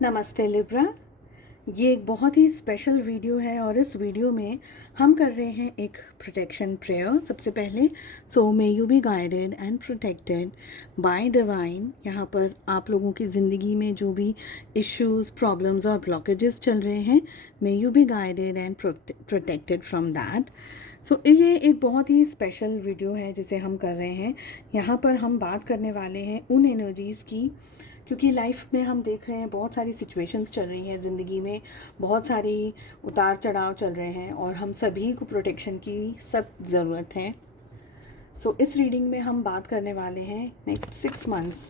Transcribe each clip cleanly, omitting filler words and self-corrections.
नमस्ते लिब्रा। ये एक बहुत ही स्पेशल वीडियो है और इस वीडियो में हम कर रहे हैं एक प्रोटेक्शन प्रेयर। सबसे पहले so may you be guided and protected by divine. यहाँ पर आप लोगों की ज़िंदगी में जो भी इश्यूज, प्रॉब्लम्स और ब्लॉकेजेस चल रहे हैं, may you be guided and protected from that. So ये एक बहुत ही स्पेशल वीडियो है जिसे हम कर रहे हैं। यहाँ पर हम बात करने वाले हैं उन एनर्जीज़ की, क्योंकि लाइफ में हम देख रहे हैं बहुत सारी सिचुएशंस चल रही हैं, ज़िंदगी में बहुत सारी उतार चढ़ाव चल रहे हैं और हम सभी को प्रोटेक्शन की सख्त ज़रूरत है। सो इस रीडिंग में हम बात करने वाले हैं नेक्स्ट 6 मंथ्स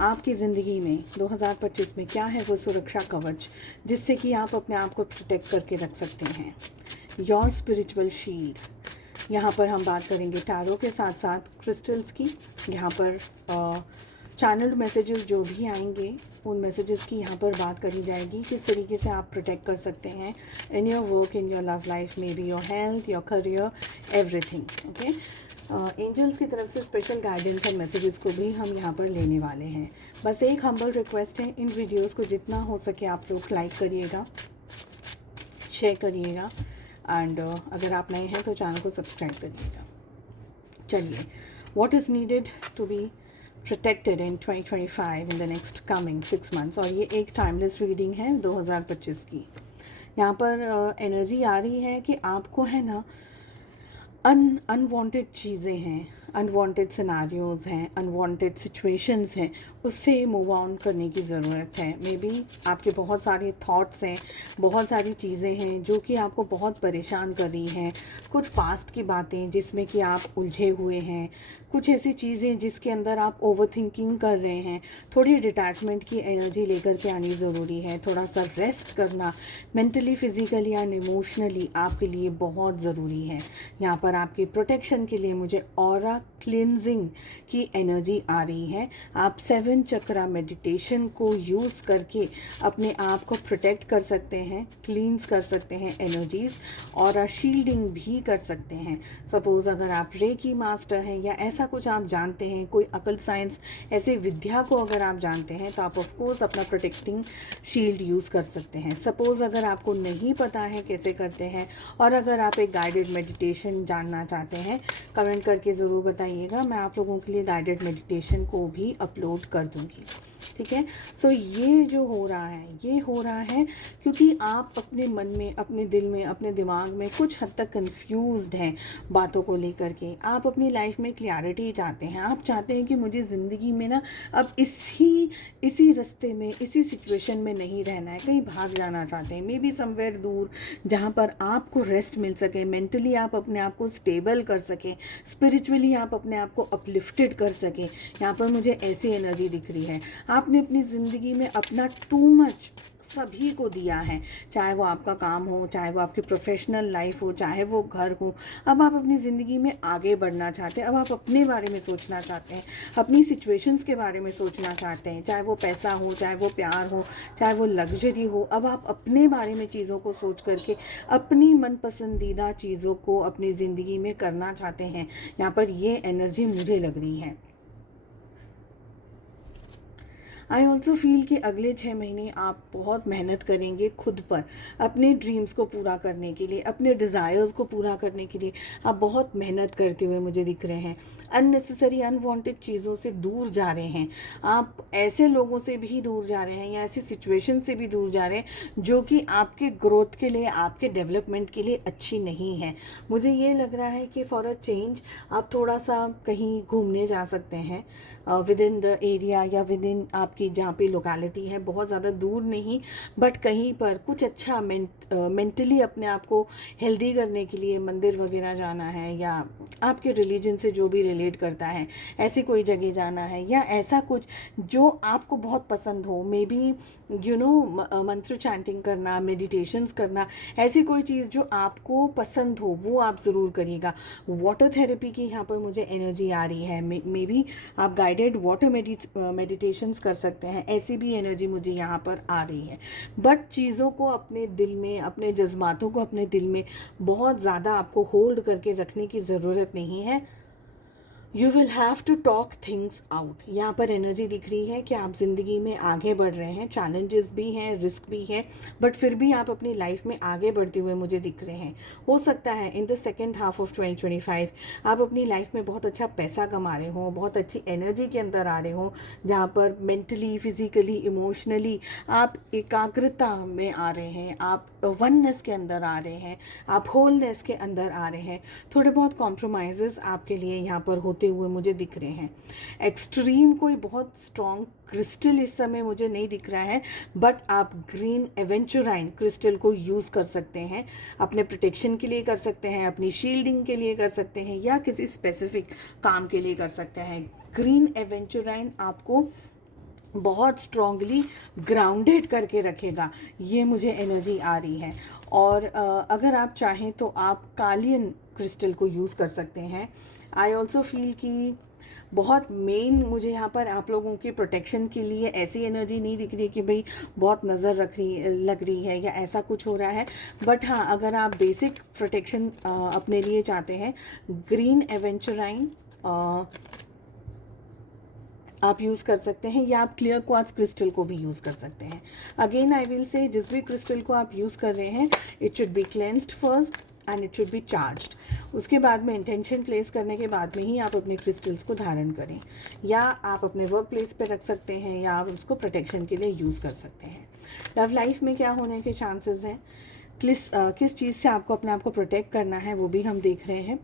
आपकी ज़िंदगी में 2025 में क्या है वो सुरक्षा कवच जिससे कि आप अपने आप को प्रोटेक्ट करके रख सकते हैं। Your spiritual shield. यहाँ पर हम बात करेंगे टैरो के साथ साथ क्रिस्टल्स की। यहाँ पर चैनल्ड मैसेजेस जो भी आएंगे उन मैसेजेस की यहाँ पर बात करी जाएगी, किस तरीके से आप प्रोटेक्ट कर सकते हैं in your work, in your love life, may be your health, your career, everything. Okay, angels की तरफ से स्पेशल गाइडेंस और मैसेजेस को भी हम यहाँ पर लेने वाले हैं। बस एक हम्बल रिक्वेस्ट है, इन वीडियोज़ को जितना हो सके आप लोग लाइक करिएगा, शेयर करिएगा एंड अगर आप नए हैं तो चैनल को सब्सक्राइब करिएगा। चलिए, what is needed to be protected in 2025 in the next coming 6 months. और ये एक टाइमलेस रीडिंग है 2025 की। यहाँ पर एनर्जी आ रही है कि आपको है ना अनवांटेड चीज़ें हैं, अनवांटेड सिनारियोज़ हैं, अनवांटेड सिचुएशंस हैं, उससे मूव ऑन करने की ज़रूरत है। मे बी आपके बहुत सारे थॉट्स हैं, बहुत सारी चीज़ें हैं जो कि आपको बहुत परेशान कर रही हैं। कुछ पास्ट की बातें जिसमें कि आप उलझे हुए हैं, कुछ ऐसी चीज़ें जिसके अंदर आप ओवर थिंकिंग कर रहे हैं। थोड़ी डिटैचमेंट की एनर्जी लेकर के आनी ज़रूरी है। थोड़ा सा रेस्ट करना मेंटली, फिज़िकली एंड इमोशनली आपके लिए बहुत ज़रूरी है। यहाँ पर आपकी प्रोटेक्शन के लिए मुझे ऑरा क्लिनजिंग की एनर्जी आ रही है। आप 7 चक्रा मेडिटेशन को यूज़ करके अपने आप को प्रोटेक्ट कर सकते हैं, क्लींस कर सकते हैं एनर्जीज़, और शील्डिंग भी कर सकते हैं। सपोज़ अगर आप रेकी मास्टर हैं या ऐसा कुछ आप जानते हैं, कोई अकल साइंस ऐसे विद्या को अगर आप जानते हैं तो आप ऑफ कोर्स अपना प्रोटेक्टिंग शील्ड यूज़ कर सकते हैं। सपोज़ अगर आपको नहीं पता है कैसे करते हैं और अगर आप एक गाइडेड मेडिटेशन जानना चाहते हैं, कमेंट करके ज़रूर बताइएगा। मैं आप लोगों के लिए गाइडेड मेडिटेशन को भी अपलोड कर दूँगी, ठीक है। सो ये जो हो रहा है, ये हो रहा है क्योंकि आप अपने मन में, अपने दिल में, अपने दिमाग में कुछ हद तक कंफ्यूज्ड हैं बातों को लेकर के। आप अपनी लाइफ में क्लैरिटी चाहते हैं। आप चाहते हैं कि मुझे ज़िंदगी में ना अब इसी रास्ते में, इसी सिचुएशन में नहीं रहना है, कहीं भाग जाना चाहते हैं। मे बी समवेयर दूर जहाँ पर आपको रेस्ट मिल सके, मेंटली आप अपने आप को स्टेबल कर सकें, स्पिरिचुअली आप अपने आप को अपलिफ्टेड कर सकें। यहाँ पर मुझे ऐसी एनर्जी दिख रही है। आपने अपनी ज़िंदगी में अपना टू मच सभी को दिया है, चाहे वो आपका काम हो, चाहे वो आपकी प्रोफेशनल लाइफ हो, चाहे वो घर हो। अब आप अपनी ज़िंदगी में आगे बढ़ना चाहते हैं। अब आप अपने बारे में सोचना चाहते हैं, अपनी सिचुएशंस के बारे में सोचना चाहते हैं, चाहे वो पैसा हो, चाहे वो प्यार हो, चाहे वो लग्जरी हो। अब आप अपने बारे में चीज़ों को सोच करके अपनी मन पसंदीदा चीज़ों को अपनी ज़िंदगी में करना चाहते हैं। यहाँ पर ये एनर्जी मुझे लग रही है। आई ऑल्सो फील कि अगले 6 महीने आप बहुत मेहनत करेंगे खुद पर, अपने ड्रीम्स को पूरा करने के लिए, अपने डिज़ायर्स को पूरा करने के लिए आप बहुत मेहनत करते हुए मुझे दिख रहे हैं। अननेसेसरी, अनवांटेड चीज़ों से दूर जा रहे हैं। आप ऐसे लोगों से भी दूर जा रहे हैं या ऐसी सिचुएशन से भी दूर जा रहे हैं जो कि आपके ग्रोथ के लिए, आपके डेवलपमेंट के लिए अच्छी नहीं है। मुझे ये लग रहा है कि फॉर अ चेंज आप थोड़ा सा कहीं घूमने जा सकते हैं विद इन द एरिया या विद इन आपकी जहाँ पे लोकेलिटी है, बहुत ज़्यादा दूर नहीं, बट कहीं पर कुछ अच्छा मेंटली अपने आप को हेल्दी करने के लिए मंदिर वगैरह जाना है, या आपके रिलीजन से जो भी रिलेट करता है ऐसी कोई जगह जाना है, या ऐसा कुछ जो आपको बहुत पसंद हो। मे बी मंत्र चैंटिंग करना, मेडिटेशंस करना, ऐसी कोई चीज़ जो आपको पसंद हो वो आप ज़रूर करिएगा। वाटर थेरेपी की यहाँ पर मुझे एनर्जी आ रही है। मे बी आप गाइडेड वाटर मेडिटेशंस कर सकते हैं, ऐसी भी एनर्जी मुझे यहाँ पर आ रही है। बट चीज़ों को अपने दिल में, अपने जज्बातों को अपने दिल में बहुत ज़्यादा आपको होल्ड करके रखने की ज़रूरत नहीं है। You will have to talk things out. यहाँ पर एनर्जी दिख रही है कि आप ज़िंदगी में आगे बढ़ रहे हैं, चैलेंजेस भी हैं, रिस्क भी है, बट फिर भी आप अपनी लाइफ में आगे बढ़ते हुए मुझे दिख रहे हैं। हो सकता है in the second half of 2025 आप अपनी लाइफ में बहुत अच्छा पैसा कमा रहे हो, बहुत अच्छी एनर्जी के अंदर आ रहे हो, जहाँ पर मेंटली, फिजिकली, इमोशनली आप एकाग्रता में आ रहे हैं, आप वननेस के अंदर आ रहे हैं, आप होलनेस के अंदर आ रहे हैं। थोड़े बहुत कॉम्प्रोमाइज़ आपके लिए यहाँ पर होते हुए मुझे दिख रहे हैं। एक्सट्रीम कोई बहुत स्ट्रॉन्ग क्रिस्टल इस समय मुझे नहीं दिख रहा है, बट आप ग्रीन एवेंचुराइन क्रिस्टल को यूज़ कर सकते हैं, अपने प्रोटेक्शन के लिए कर सकते हैं, अपनी शील्डिंग के लिए कर सकते हैं, या किसी स्पेसिफिक काम के लिए कर सकते हैं। ग्रीन एवेंचुराइन आपको बहुत स्ट्रांगली ग्राउंडेड करके रखेगा, ये मुझे एनर्जी आ रही है। और अगर आप चाहें तो आप कालियन क्रिस्टल को यूज़ कर सकते हैं। आई ऑल्सो फील कि बहुत मेन मुझे यहाँ पर आप लोगों के प्रोटेक्शन के लिए ऐसी एनर्जी नहीं दिख रही कि भाई बहुत नज़र लग रही है या ऐसा कुछ हो रहा है। बट हाँ, अगर आप बेसिक प्रोटेक्शन अपने लिए चाहते हैं, ग्रीन एवेंचुराइन आप यूज़ कर सकते हैं, या आप क्लियर क्वार्ट्ज क्रिस्टल को भी यूज़ कर सकते हैं। अगेन आई विल से, जिस भी क्रिस्टल को आप यूज़ कर रहे हैं, it should be cleansed first and it should be charged. उसके बाद में इंटेंशन प्लेस करने के बाद में ही आप अपने क्रिस्टल्स को धारण करें, या आप अपने वर्क प्लेस पर रख सकते हैं, या आप उसको प्रोटेक्शन के लिए यूज़ कर सकते हैं। लव लाइफ में क्या होने के चांसेस हैं, किस चीज़ से आपको अपने आप को प्रोटेक्ट करना है, वो भी हम देख रहे हैं।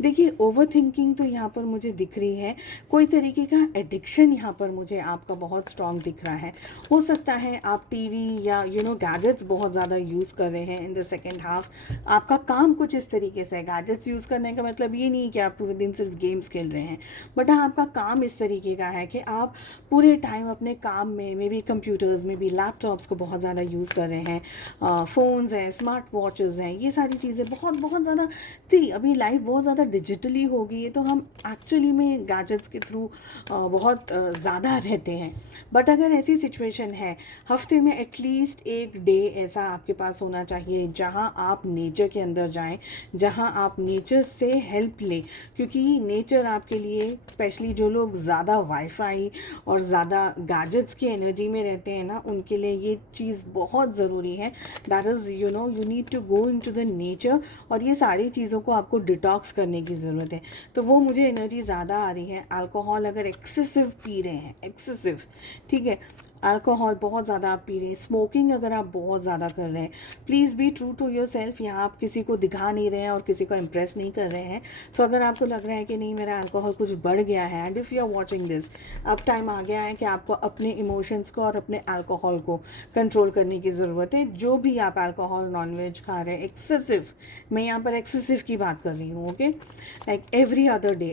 देखिए, ओवर थिंकिंग तो यहाँ पर मुझे दिख रही है, कोई तरीके का एडिक्शन यहाँ पर मुझे आपका बहुत स्ट्रॉन्ग दिख रहा है। हो सकता है आप टीवी या गैजेट्स बहुत ज़्यादा यूज़ कर रहे हैं इन द सेकेंड हाफ। आपका काम कुछ इस तरीके से है, गैजेट्स यूज़ करने का मतलब ये नहीं कि आप पूरे दिन सिर्फ गेम्स खेल रहे हैं, बट हाँ, आपका काम इस तरीके का है कि आप पूरे टाइम अपने काम में मे बी कंप्यूटर्स में भी, लैपटॉप्स को बहुत ज़्यादा यूज़ कर रहे हैं, फ़ोन्स हैं, स्मार्ट वॉचेज़ हैं, ये सारी चीज़ें बहुत बहुत ज़्यादा थी। अभी लाइफ बहुत ज़्यादा डिजिटली हो गई है, तो हम एक्चुअली में गैजेट्स के थ्रू बहुत ज़्यादा रहते हैं। बट अगर ऐसी सिचुएशन है, हफ्ते में एटलीस्ट एक डे ऐसा आपके पास होना चाहिए जहां आप नेचर के अंदर जाएं, जहां आप नेचर से हेल्प लें, क्योंकि नेचर आपके लिए, स्पेशली जो लोग ज़्यादा वाईफाई और ज़्यादा गैजेट्स की एनर्जी में रहते हैं ना, उनके लिए ये चीज़ बहुत ज़रूरी है। That is you need to go in to the nature, और ये सारी चीज़ों को आपको डिटॉक्स करने की ज़रूरत है। तो वो मुझे एनर्जी ज़्यादा आ रही है। अल्कोहल अगर एक्सेसिव पी रहे हैं, एक्सेसिव, ठीक है, अल्कोहल बहुत ज़्यादा आप पी रहे हैं, स्मोकिंग अगर आप बहुत ज़्यादा कर रहे हैं, please be true to your self. यहाँ आप किसी को दिखा नहीं रहे हैं और किसी को इम्प्रेस नहीं कर रहे हैं। सो अगर आपको लग रहा है कि नहीं, मेरा अल्कोहल कुछ बढ़ गया है, and if you are watching this, अब टाइम आ गया है कि आपको अपने इमोशंस को और अपने अल्कोहल को कंट्रोल करने की ज़रूरत है। जो भी आप अल्कोहल, नॉनवेज खा रहे हैं, एक्सेसिव, मैं यहाँ पर एक्सेसिव की बात कर रही हूँ, okay, like every other day,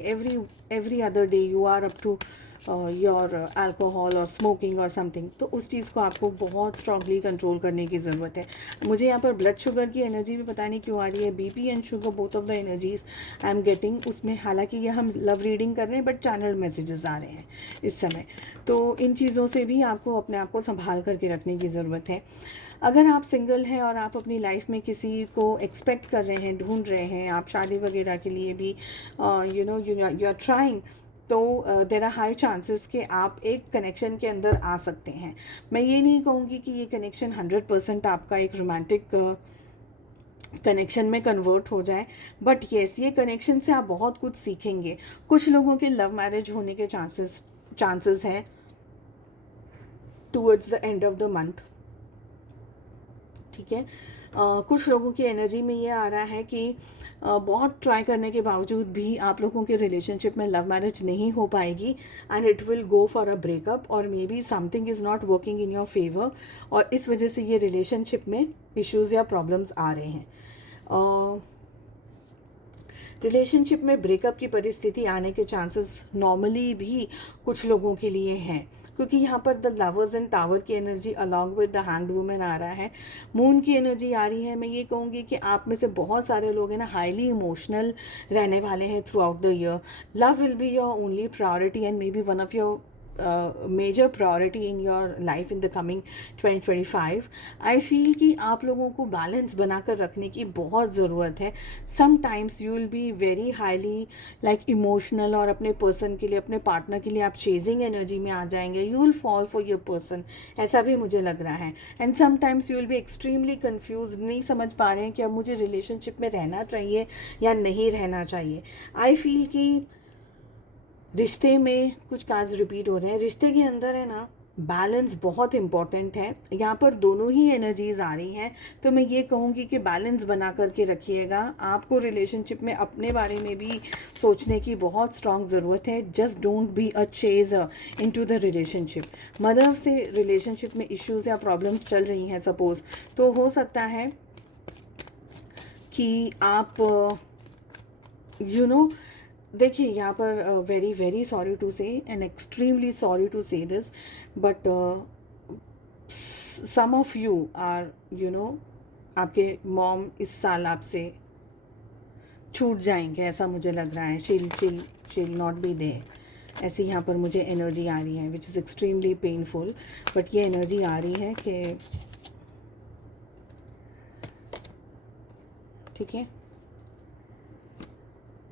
every other day you are up to your alcohol और स्मोकिंग और समथिंग, तो उस चीज़ को आपको बहुत स्ट्रांगली कंट्रोल करने की ज़रूरत है। मुझे यहाँ पर ब्लड शुगर की एनर्जी भी पता नहीं क्यों आ रही है, BP and sugar, both of the energies I am getting उसमें। हालांकि ये हम लव रीडिंग कर रहे हैं, बट चैनल मैसेजेस आ रहे हैं इस समय। तो इन चीज़ों से भी आपको अपने आप को संभाल करके रखने की ज़रूरत है। अगर आप सिंगल हैं और आप अपनी लाइफ में किसी को एक्सपेक्ट कर रहे हैं, ढूंढ रहे हैं, आप शादी वगैरह के लिए भी यू आर ट्राइंग, तो देयर आर हाई चांसेस कि आप एक कनेक्शन के अंदर आ सकते हैं। मैं ये नहीं कहूँगी कि ये कनेक्शन 100% आपका एक रोमांटिक कनेक्शन में कन्वर्ट हो जाए, बट येस, ये कनेक्शन से आप बहुत कुछ सीखेंगे। कुछ लोगों के लव मैरिज होने के चांसेस हैं towards the end of the month, ठीक है। कुछ लोगों की एनर्जी में ये आ रहा है कि बहुत ट्राई करने के बावजूद भी आप लोगों के रिलेशनशिप में लव मैरिज नहीं हो पाएगी, and it will go for a breakup, और maybe something is not working in your favour, और इस वजह से ये रिलेशनशिप में इश्यूज़ या प्रॉब्लम्स आ रहे हैं। रिलेशनशिप में ब्रेकअप की परिस्थिति आने के चांसेस नॉर्मली भी कुछ लोगों के लिए हैं, क्योंकि यहाँ पर द लवर्स एंड टावर की energy along with the hanged woman आ रहा है, मून की एनर्जी आ रही है। मैं ये कहूँगी कि आप में से बहुत सारे लोग हैं ना, हाईली इमोशनल रहने वाले हैं throughout the year. Love will be your only priority, and may be one of your major priority in your life in the coming 2025. I feel कि आप लोगों को बैलेंस बनाकर रखने की बहुत ज़रूरत है. Sometimes you will be very highly like emotional और अपने पर्सन के लिए, अपने पार्टनर के लिए आप चेजिंग एनर्जी में आ जाएंगे. You will fall for your person, ऐसा भी मुझे लग रहा है. And sometimes you will be extremely confuse, नहीं समझ पा रहे हैं कि अब मुझे रिलेशनशिप में रहना चाहिए या नहीं रहना चाहिए. आई फील कि रिश्ते में कुछ काज रिपीट हो रहे हैं. रिश्ते के अंदर है ना, बैलेंस बहुत इम्पॉर्टेंट है. यहाँ पर दोनों ही एनर्जीज आ रही हैं, तो मैं ये कहूँगी कि बैलेंस बना करके रखिएगा. आपको रिलेशनशिप में अपने बारे में भी सोचने की बहुत स्ट्रांग ज़रूरत है. Just don't be a chaser into the relationship. Mother से रिलेशनशिप में इश्यूज या प्रॉब्लम्स चल रही हैं सपोज, तो हो सकता है कि आप देखिए यहाँ पर very very sorry to say and extremely sorry to say this, but some of you are आपके मॉम इस साल आपसे छूट जाएंगे, ऐसा मुझे लग रहा है. शील नॉट बी देयर, ऐसी यहाँ पर मुझे एनर्जी आ रही है which is extremely painful. But ये एनर्जी आ रही है कि ठीक है,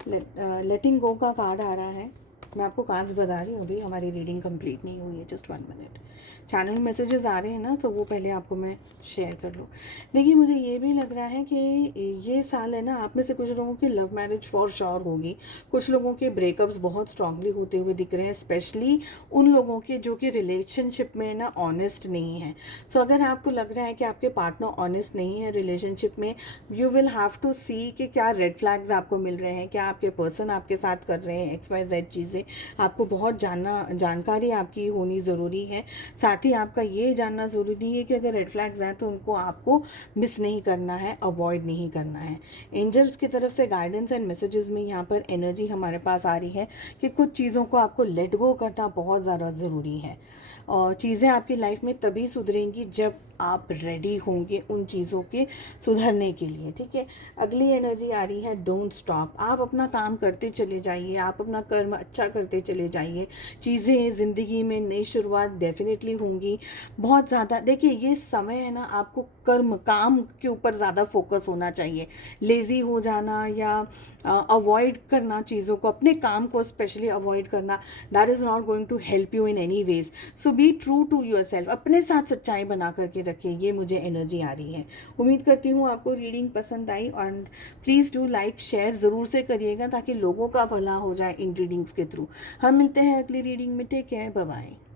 लेटिंग गो का कार्ड आ रहा है. मैं आपको कार्ड्स बता रही हूँ, अभी हमारी रीडिंग कंप्लीट नहीं हुई है. Just 1 minute. चैनल मैसेजेस आ रहे हैं ना, तो वो पहले आपको मैं शेयर कर लूँ. देखिए मुझे ये भी लग रहा है कि ये साल है ना, आप में से कुछ लोगों की लव मैरिज फॉर श्योर होगी. कुछ लोगों के ब्रेकअप्स बहुत स्ट्रांगली होते हुए दिख रहे हैं, स्पेशली उन लोगों के जो कि रिलेशनशिप में ना ऑनेस्ट नहीं है. सो अगर आपको लग रहा है कि आपके पार्टनर ऑनेस्ट नहीं है रिलेशनशिप में, यू विल हैव टू सी कि क्या रेड फ्लैग्स आपको मिल रहे हैं, क्या आपके पर्सन आपके साथ कर रहे हैं XYZ चीज़ें. आपको बहुत जानकारी आपकी होनी ज़रूरी है. साथ ही आपका ये जानना ज़रूरी है कि अगर रेड फ्लैग्स हैं तो उनको आपको मिस नहीं करना है, अवॉइड नहीं करना है. एंजल्स की तरफ से गाइडेंस एंड मैसेजेस में यहाँ पर एनर्जी हमारे पास आ रही है कि कुछ चीज़ों को आपको लेट गो करना बहुत ज़्यादा ज़रूरी है. और चीज़ें आपकी लाइफ में तभी सुधरेंगी जब आप रेडी होंगे उन चीज़ों के सुधरने के लिए. ठीक है, अगली एनर्जी आ रही है डोंट स्टॉप. आप अपना काम करते चले जाइए, आप अपना कर्म अच्छा करते चले जाइए. चीज़ें ज़िंदगी में नई शुरुआत डेफिनेटली होंगी. बहुत ज़्यादा देखिए ये समय है ना, आपको काम के ऊपर ज़्यादा फोकस होना चाहिए. लेज़ी हो जाना या अवॉइड करना चीज़ों को, अपने काम को स्पेशली अवॉइड करना, that is not going to help you in any ways. So be true to your self. अपने साथ सच्चाई बना करके रखिए. ये मुझे एनर्जी आ रही है. उम्मीद करती हूँ आपको रीडिंग पसंद आई. And please do like share ज़रूर से करिएगा ताकि लोगों का भला हो जाए इन रीडिंग्स के थ्रू. हम मिलते हैं अगली रीडिंग में. Take care, bye bye.